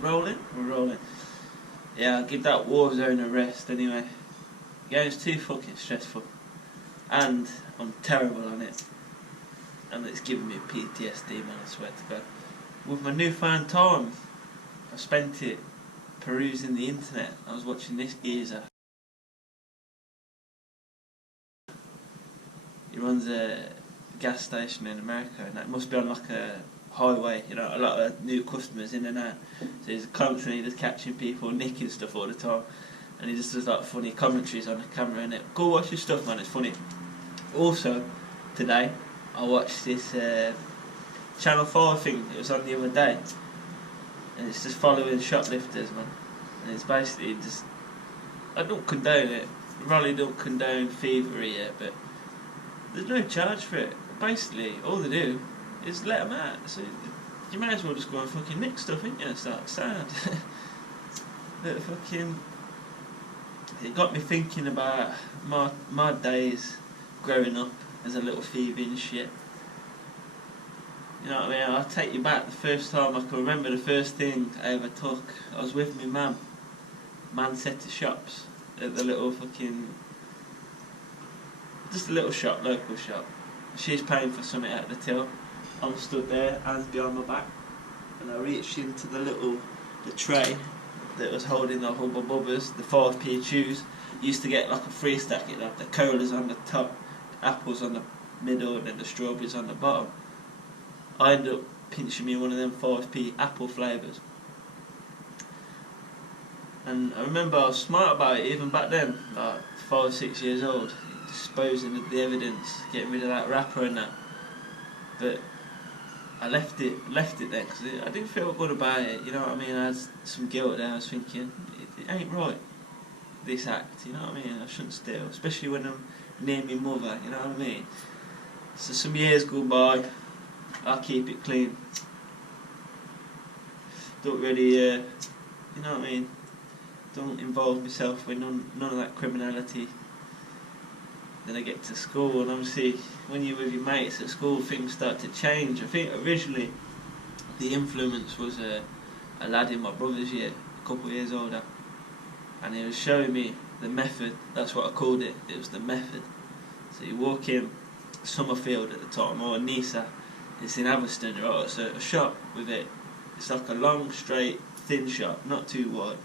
Rolling? We're rolling. Yeah, I'll give that Warzone a rest anyway. The game's too fucking stressful. And I'm terrible on it. And it's giving me PTSD, man, I swear to God. With my newfound time, I spent it perusing the internet. I was watching this geezer. He runs a gas station in America, and it must be on like a highway, you know, a lot of new customers in and out. So he's constantly just catching people nicking stuff all the time, and he just does like funny commentaries on the camera and it. Go watch his stuff, man, it's funny. Also, today I watched this Channel 5 thing. It was on the other day, and it's just following shoplifters, man. And it's basically just, I don't condone it. I really don't condone thievery yet, but there's no charge for it. Basically, all they do is let them out. So you may as well just go and fucking nick stuff, ain't you? Start sad. But fucking, it got me thinking about my days growing up as a little thieving shit. You know what I mean? I'll take you back. The first time I can remember, the first thing I ever took, I was with my mum. Man set to shops at the little fucking, just a little shop, local shop. She's paying for something at the till. I'm stood there, hands behind my back, and I reached into the tray that was holding the Hubba Bubbas, the 5p chews. Used to get like a free stack. It had the colas on the top, apples on the middle, and then the strawberries on the bottom. I ended up pinching me one of them 5p apple flavours. And I remember I was smart about it even back then, like 5 or 6 years old, disposing of the evidence, getting rid of that wrapper and that. But I left it there because I didn't feel good about it, you know what I mean? I had some guilt there. I was thinking, it ain't right, this act, you know what I mean? I shouldn't steal, especially when I'm near my mother, you know what I mean? So some years go by, I keep it clean. Don't really, you know what I mean? Don't involve myself with none of that criminality. Then I get to school, and obviously when you're with your mates at school, things start to change. I think originally the influence was a lad in my brother's year, a couple of years older, and he was showing me the method. That's what I called it. It was the method. So you walk in Summerfield at the time, or Nisa. It's in Aviston, right? It's a shop with it. It's like a long, straight, thin shop, not too wide.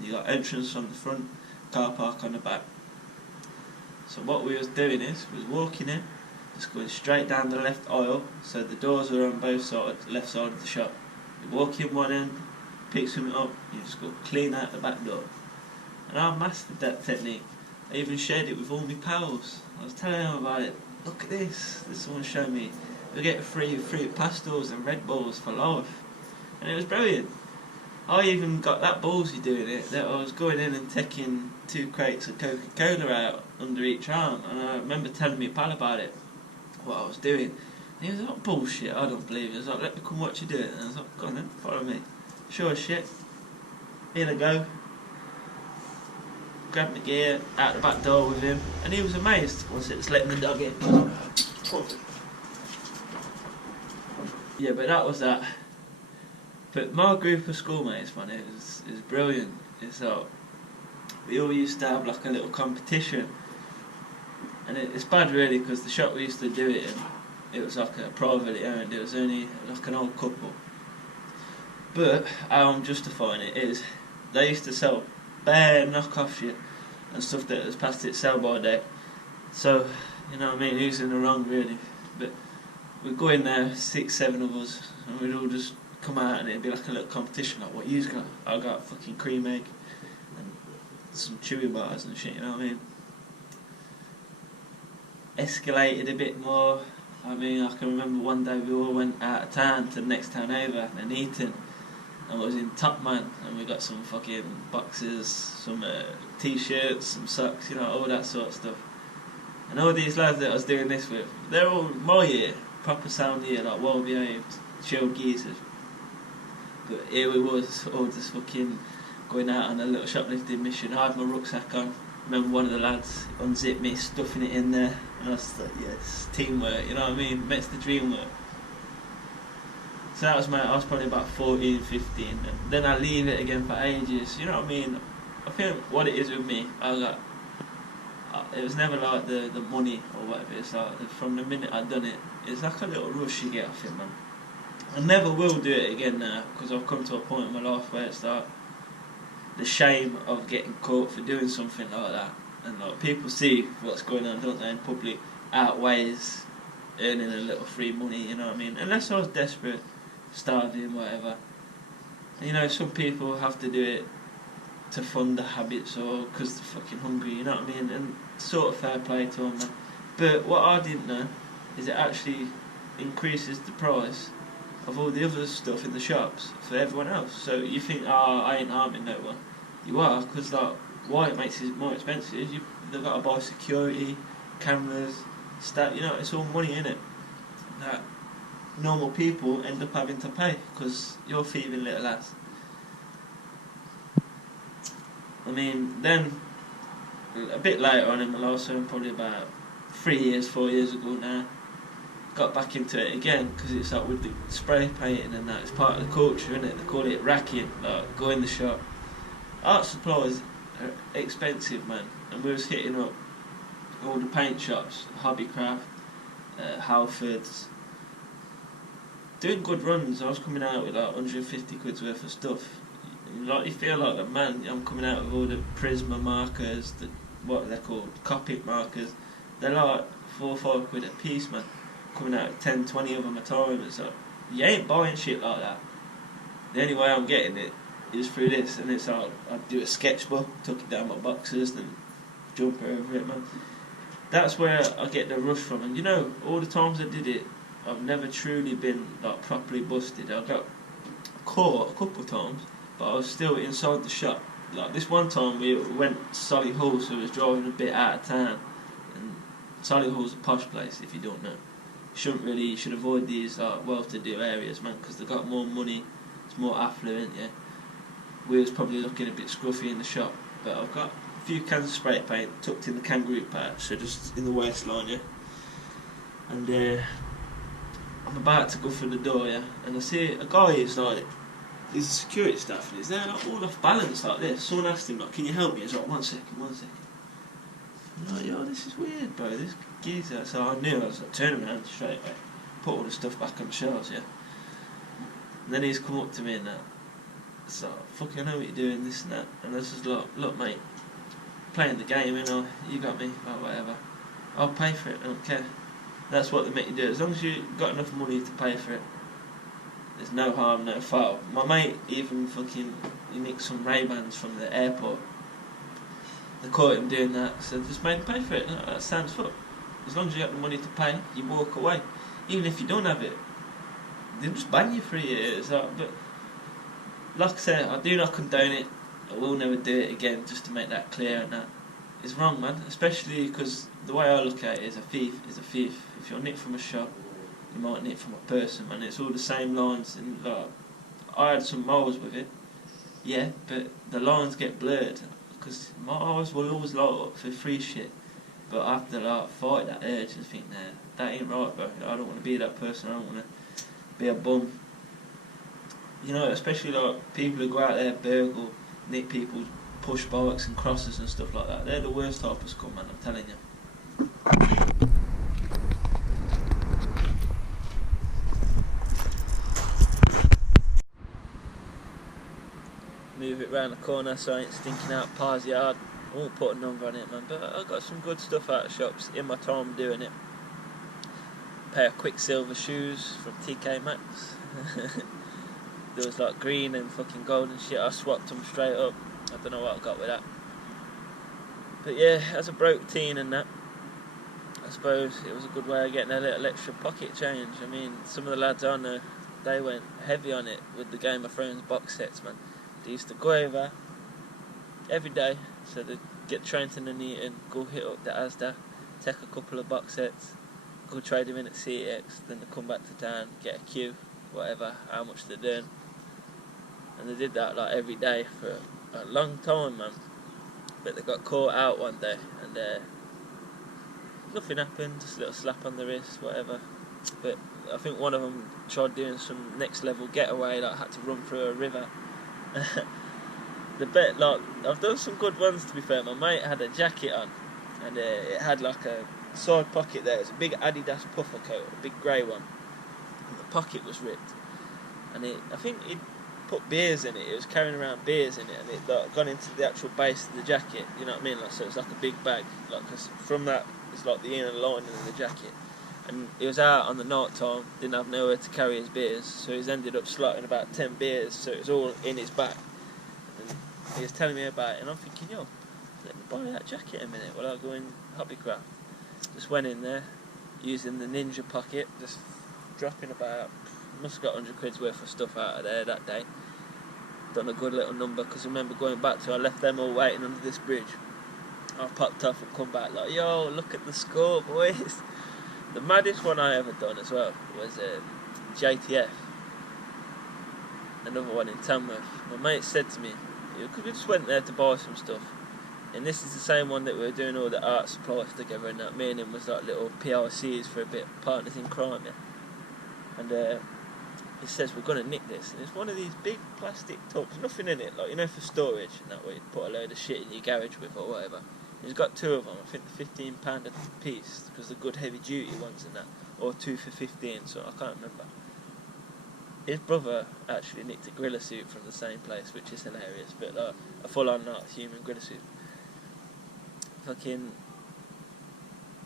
You got entrance on the front, car park on the back. So what we was doing is, we was walking in, just going straight down the left aisle, so the doors are on both sides, left side of the shop. You walk in one end, pick something up, you just go clean out the back door. And I mastered that technique. I even shared it with all my pals. I was telling them about it. Look at this someone showed me. We get free fruit pastels and Red Bulls for life. And it was brilliant. I even got that ballsy doing it, that I was going in and taking 2 crates of Coca-Cola out under each arm, and I remember telling my pal about it, what I was doing. And he was like, bullshit, I don't believe it. He was like, let me come watch you do it. And I was like, go on then, follow me. Sure as shit. In I go. Grabbed my gear, out the back door with him, and he was amazed once it was letting the dog in. Yeah, but that was that. But my group of schoolmates, man, it was brilliant. It's like, we all used to have like a little competition, and it's bad really because the shop we used to do it in, it was like a privately owned. It was only like an old couple. But how I'm justifying it is, they used to sell bare knockoff shit and stuff that was past its sell by date. So, you know what I mean, who's in the wrong really? But we'd go in there, 6, 7 of us, and we'd all just come out and it'd be like a little competition, like what you's got. I got fucking cream egg and some chewy bars and shit, you know what I mean? Escalated a bit more. I mean, I can remember one day we all went out of town to the next town over and Eton, and I was in Top Man, and we got some fucking boxes, some t-shirts, some socks, you know, all that sort of stuff. And all these lads that I was doing this with, they're all my year, proper sound year, like well behaved, chill geezers. But here we was, all just fucking going out on a little shoplifting mission. I had my rucksack on. Remember one of the lads unzipped me, stuffing it in there, and I was like, yes, teamwork, you know what I mean? Makes the dream work. So that was I was probably about 14, 15, and then I leave it again for ages. You know what I mean? I think what it is with me, it was never like the money or whatever. It's like from the minute I'd done it, it's like a little rush you get off it, man. I never will do it again now because I've come to a point in my life where it's like the shame of getting caught for doing something like that, and like people see what's going on, don't they, in public, outweighs earning a little free money. You know what I mean? Unless I was desperate, starving, whatever. And, you know, some people have to do it to fund the habits or because they're fucking hungry. You know what I mean? And sort of fair play to them, man. But what I didn't know is it actually increases the price of all the other stuff in the shops for everyone else. So you think, oh, I ain't harming no one. You are, because like, why it makes it more expensive, they've got to buy security, cameras, you know, it's all money in it that normal people end up having to pay because you're thieving little ass. I mean, then a bit later on in my life, so probably about 3 years, 4 years ago now, got back into it again because it's like with the spray painting and that, it's part of the culture, isn't it? They call it racking, like go in the shop. Art supplies are expensive, man, and we was hitting up all the paint shops, Hobbycraft, Halfords, doing good runs. I was coming out with like 150 quid's worth of stuff. Like, you feel like a man. I'm coming out with all the Prisma markers, what are they called, Copic markers. They're like 4 or 5 quid a piece, man. Coming out with 10, 20 of them a time. It's like, you ain't buying shit like that. The only way I'm getting it is through this, and it's like I'd do a sketchbook, tuck it down my boxes, then jump over it, man. That's where I get the rush from. And you know, all the times I did it, I've never truly been like properly busted. I got caught a couple of times, but I was still inside the shop. Like this one time we went to Solihull, so I was driving a bit out of town. And Solihull's a posh place, if you don't know. You should avoid these like well-to-do areas, man, because they've got more money, it's more affluent, yeah. We was probably looking a bit scruffy in the shop, but I've got a few cans of spray paint tucked in the kangaroo pouch, so just in the waistline, yeah. And I'm about to go through the door, yeah, and I see a guy who's like, he's a security staff, and he's there like all off balance like this. Someone asked him like, can you help me? He's like, one second. I'm like, yo, this is weird, bro, this geezer. So I knew, I was like, turn around straight away, put all the stuff back on the shelves, yeah. And then he's come up to me and that, so fucking I know what you're doing, this and that. And I was just like, look mate, playing the game, you know, you got me, or whatever. I'll pay for it, I don't care. That's what they make you do. As long as you got enough money to pay for it, there's no harm, no foul. My mate even he nicked some Ray-Bans from the airport. They caught him doing that, so just made him pay for it. That sounds fuck. As long as you got the money to pay, you walk away. Even if you don't have it, they'll just ban you for a year. But like I said, I do not condone it. I will never do it again, just to make that clear. And that is wrong, man. Especially because the way I look at it is a thief is a thief. If you're nicked from a shop, you might nick from a person, man. It's all the same lines. And like, I had some moles with it, yeah, but the lines get blurred because my eyes will always light up for free shit. But I have to like fight that urge and think, nah, that ain't right, bro. I don't want to be that person. I don't want to be a bum. You know, especially like people who go out there, burgle, nick people, push bikes and crosses and stuff like that. They're the worst type of scum, man. I'm telling you. Move it round the corner so I ain't stinking out Pa's yard. I won't put a number on it, man, but I got some good stuff out of shops in my time doing it. Pair of Quicksilver shoes from TK Maxx. There was like green and fucking gold and shit. I swapped them straight up. I don't know what I got with that. But yeah, as a broke teen and that, I suppose it was a good way of getting a little extra pocket change. I mean, some of the lads I know, they went heavy on it with the Game of Thrones box sets, man. They used to go over every day, so they'd get trained to Nuneaton, go hit up the Asda, take a couple of box sets, go trade them in at CX, then they come back to town, get a queue, whatever, how much they're doing. And they did that like every day for a long time, man. But they got caught out one day, and nothing happened, just a little slap on the wrist, whatever. But I think one of them tried doing some next level getaway, like had to run through a river. I've done some good ones, to be fair. My mate had a jacket on, and it had like a side pocket there. It's a big Adidas puffer coat, a big grey one, and the pocket was ripped. And I think he'd put beers in it. It was carrying around beers in it, and it like, gone into the actual base of the jacket. You know what I mean? Like, so it's like a big bag. Like, 'cause from that, it's like the inner lining of the jacket. And he was out on the night time, didn't have nowhere to carry his beers, so he's ended up slotting about 10 beers, so it was all in his back. And he was telling me about it, and I'm thinking, yo, let me borrow that jacket a minute while I go in Hobbycraft. Just went in there, using the Ninja pocket, just dropping about, must have got 100 quid's worth of stuff out of there that day. Done a good little number, because I remember going back to, I left them all waiting under this bridge. I popped off and come back like, yo, look at the score, boys. The maddest one I ever done as well was JTF, another one in Tamworth. My mate said to me, because we just went there to buy some stuff, and this is the same one that we were doing all the art supplies together, and that me and him was like little PRCs for a bit, partners in crime, yeah. And he says, we're going to nick this, and it's one of these big plastic tubs, nothing in it, like, you know, for storage, and that way you put a load of shit in your garage with or whatever. He's got two of them, I think £15 a piece, because the good heavy duty ones and that, or two for 15, so I can't remember. His brother actually nicked a gorilla suit from the same place, which is hilarious, but like a full-on like, human gorilla suit. Fucking,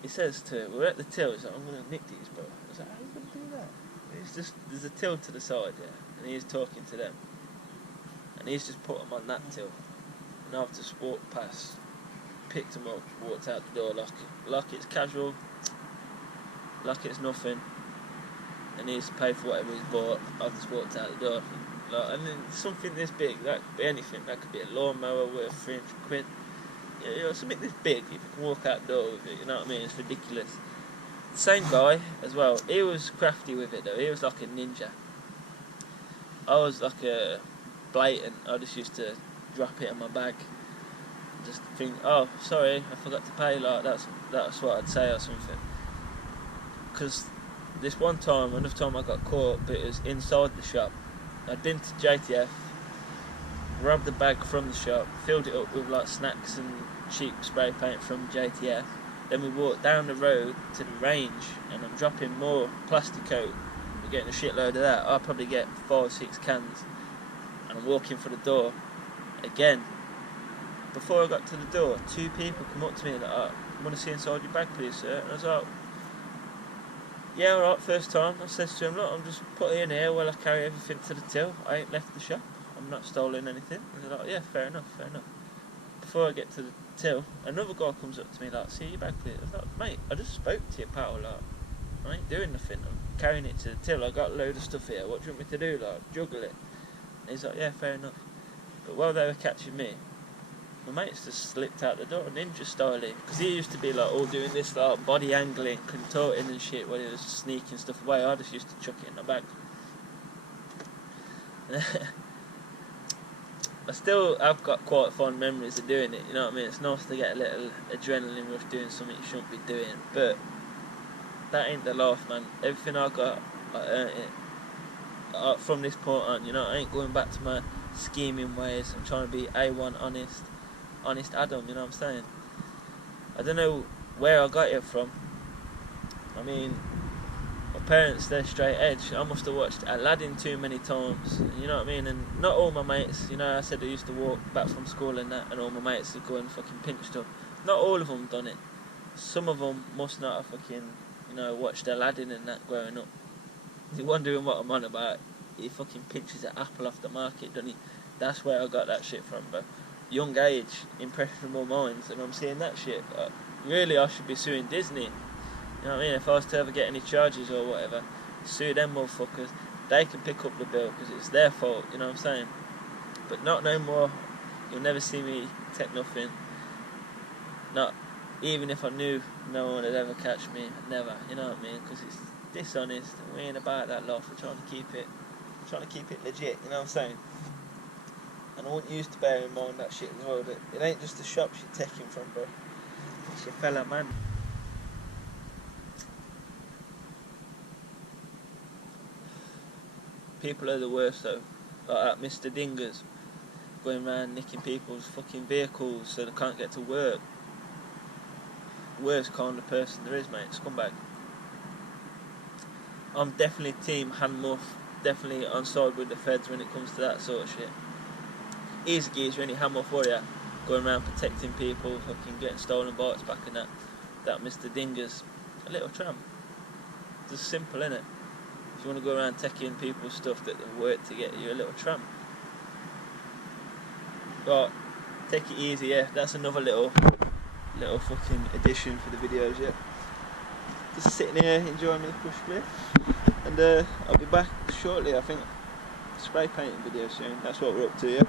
he says to her, we're at the till, he's like, I'm going to nick these, bro. I was like, how are you going to do that? It's just, there's a till to the side, yeah, and he's talking to them, and he's just put them on that till, and I've just walked past, picked them up, walked out the door like it's casual, like it's nothing, and he's paid for whatever he's bought. I've just walked out the door, like, and then something this big, that could be anything, that could be a lawnmower worth 300 quid, you know, something this big, if you can walk out the door with it, you know what I mean, it's ridiculous. The same guy as well, he was crafty with it though, he was like a ninja. I was like a blatant, I just used to drop it in my bag, just think, oh, sorry, I forgot to pay, like, that's what I'd say or something. Because this one time, another time I got caught, but it was inside the shop. I'd been to JTF, robbed the bag from the shop, filled it up with like snacks and cheap spray paint from JTF. Then we walked down the road to the range, and I'm dropping more plastic coat. We're getting a shitload of that. I'll probably get 5 or 6 cans, and I'm walking for the door again. Before I got to the door, 2 people come up to me and like, oh, I want to see inside your bag, please, sir. And I was like, yeah, alright, first time. I said to him, look, I'm just putting in here while I carry everything to the till. I ain't left the shop. I'm not stolen anything. And they're like, yeah, fair enough, fair enough. Before I get to the till, another guy comes up to me like, see your bag, please. I was like, mate, I just spoke to your pal, like, I ain't doing nothing. I'm carrying it to the till. I got a load of stuff here. What do you want me to do, like, juggle it? And he's like, yeah, fair enough. But while they were catching me, my mate's just slipped out the door, ninja style, because he used to be like all doing this like body angling, contorting and shit when he was sneaking stuff away. I just used to chuck it in my bag. I've got quite fond memories of doing it, you know what I mean? It's nice to get a little adrenaline rush doing something you shouldn't be doing, but that ain't the life, man. Everything I got, I earned it. From this point on, you know, I ain't going back to my scheming ways. I'm trying to be A1 honest Hadam, you know what I'm saying? I don't know where I got it from. I mean, my parents, they're straight edge. I must have watched Aladdin too many times, you know what I mean? And not all my mates, you know, I said I used to walk back from school and that, and all my mates would go and fucking pinch stuff. Not all of them done it. Some of them must not have fucking, you know, watched Aladdin and that growing up. You're wondering what I'm on about. He fucking pinches an apple off the market, doesn't he? That's where I got that shit from, bro. Young age, impressionable minds, and I'm seeing that shit. Really, I should be suing Disney. You know what I mean? If I was to ever get any charges or whatever, sue them motherfuckers. They can pick up the bill because it's their fault. You know what I'm saying? But not no more. You'll never see me take nothing. Not even if I knew no one would ever catch me. Never. You know what I mean? Because it's dishonest. And we ain't about that life. We're trying to keep it legit. You know what I'm saying? And I want you to bear in mind that shit as well, that it ain't just the shops you're taking from, bro. It's your fellow man. People are the worst though. Like that Mr. Dingers going around nicking people's fucking vehicles so they can't get to work. Worst kind of person there is, mate. Scumbag. I'm definitely team hand muff. Definitely on side with the feds when it comes to that sort of shit. Easy geezer, any hand muff warrior going around protecting people, fucking getting stolen bikes back and that. That Mr. Dingers, a little tramp. Just simple, innit? If you want to go around taking people's stuff that they've worked to get, you're a little tramp. But take it easy, yeah. That's another little fucking addition for the videos, yeah. Just sitting here enjoying my push clip, and I'll be back shortly. I think spray painting video soon. That's what we're up to, yeah.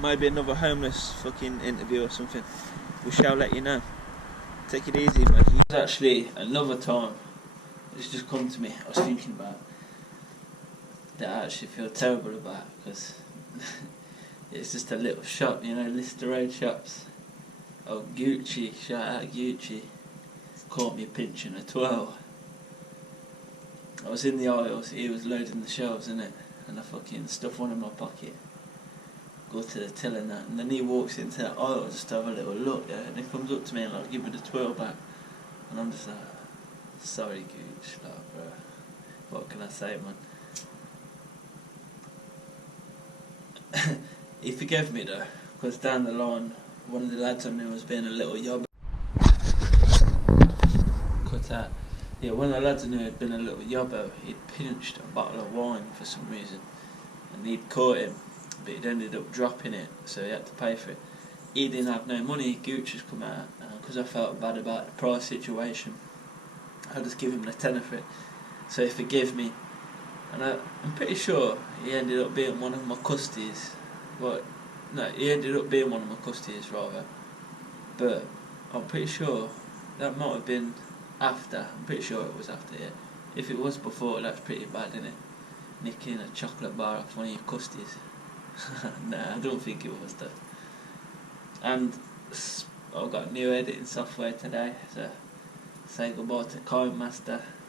Maybe another homeless fucking interview or something. We shall let you know. Take it easy, mate. There's actually another time it's just come to me. I was thinking about that I actually feel terrible about, because it's just a little shop, you know, Lister Road shops. Oh, Gucci, shout out Gucci. Caught me pinching a 12. I was in the aisles, he was loading the shelves, innit? And I fucking stuff one in my pocket. Go to the till and that, and then he walks into the aisle just to have a little look, yeah? And he comes up to me and like, give me the 12 back. And I'm just like, sorry Gooch, like, bro, what can I say, man? He forgave me though, because down the line, one of the lads I knew was being a little yobbo. Cut out. Yeah, one of the lads I knew had been a little yobbo. He'd pinched a bottle of wine for some reason, and he'd caught him, but he'd ended up dropping it, so he had to pay for it. He didn't have no money. Gooch has come out, because I felt bad about the price situation. I just give him the tenner for it, so he forgave me, and I'm pretty sure he ended up being one of my custies. But no, he ended up being one of my custies rather. But I'm pretty sure that might have been after. I'm pretty sure it was after, yeah. If it was before, that's pretty bad, isn't it? Nicking a chocolate bar off one of your custies. Nah, I don't think it was though. And I've got new editing software today, so say goodbye to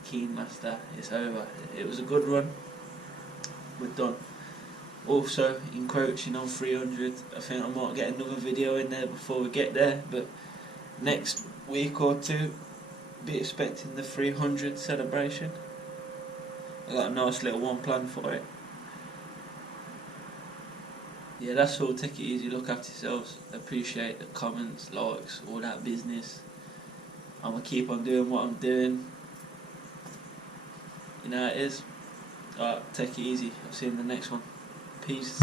Keen Master. It's over. It was a good run. We're done. Also encroaching on 300. I think I might get another video in there before we get there, but next week or two be expecting the 300 celebration. I got a nice little one planned for it. Yeah, that's all. Take it easy, look after yourselves. Appreciate the comments, likes, all that business. I'm gonna keep on doing what I'm doing. You know how it is. Alright, take it easy. I'll see you in the next one. Peace.